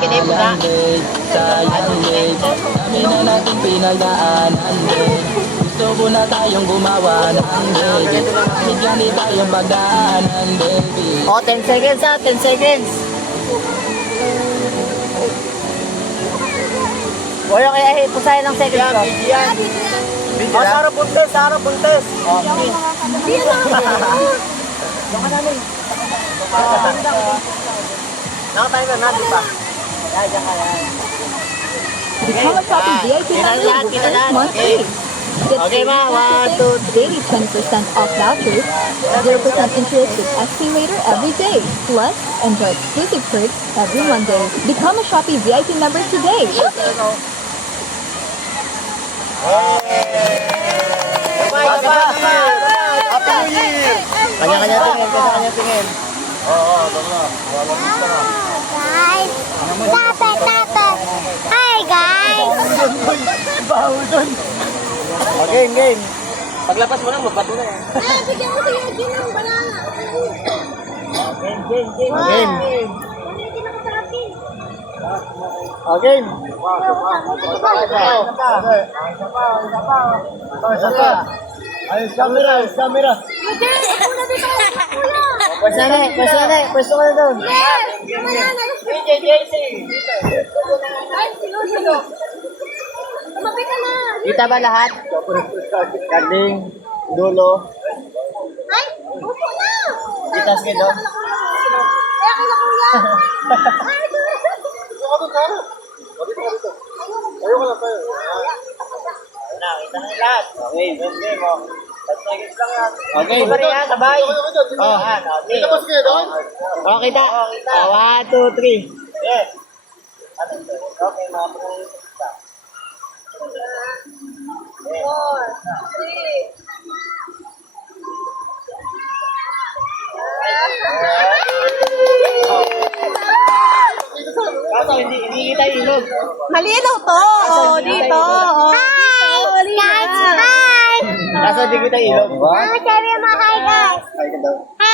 Pinipula. Sayang din, dami na natin pinagdaanan din. Gusto mo na tayong gumawa ng baby. Bigyan di tayong pagdaanan, baby. O, 10 seconds ha, 10 seconds. Wala kaya pusahin ng seconds ko. O, Sara Buntes, Sara Buntes. Okay. Baka namin. Nakatayo na natin pa. Diyan ka yan. Become a Shopee VIP member with the first month free. Get Okay, ma. 1, 2, 3. daily 20% off vouchers, 0% interest with Estimator every day. Plus, enjoy exclusive perks every Monday. Become a Shopee VIP member today. Kanya-kanya tingin, kanya-kanya tingin. Guys, dapat. Hi guys. Game, game. Paglabas mo lang, magbato na yan. Bigyan mo si Yogi ng banana. Game. Game. Ayos camera, ayos camera. Pwesto ka na doon. Kita ba lahat? Karding, dulo. Ay, upo na. Kita sige doon. Kaya kila kuya. Ay, Kita na lahat. Okay, game mo. Okay, sabay. Oh, okay. Oh, kita. 1, 2, 3. Yes. Okay, mga Kaso, hindi kita ilog. Malinaw to. Oh, dito. Oh, hi guys. Hi. Kaso, hindi kita ilog. Sabi mo hi guys. Hi ka daw. Hi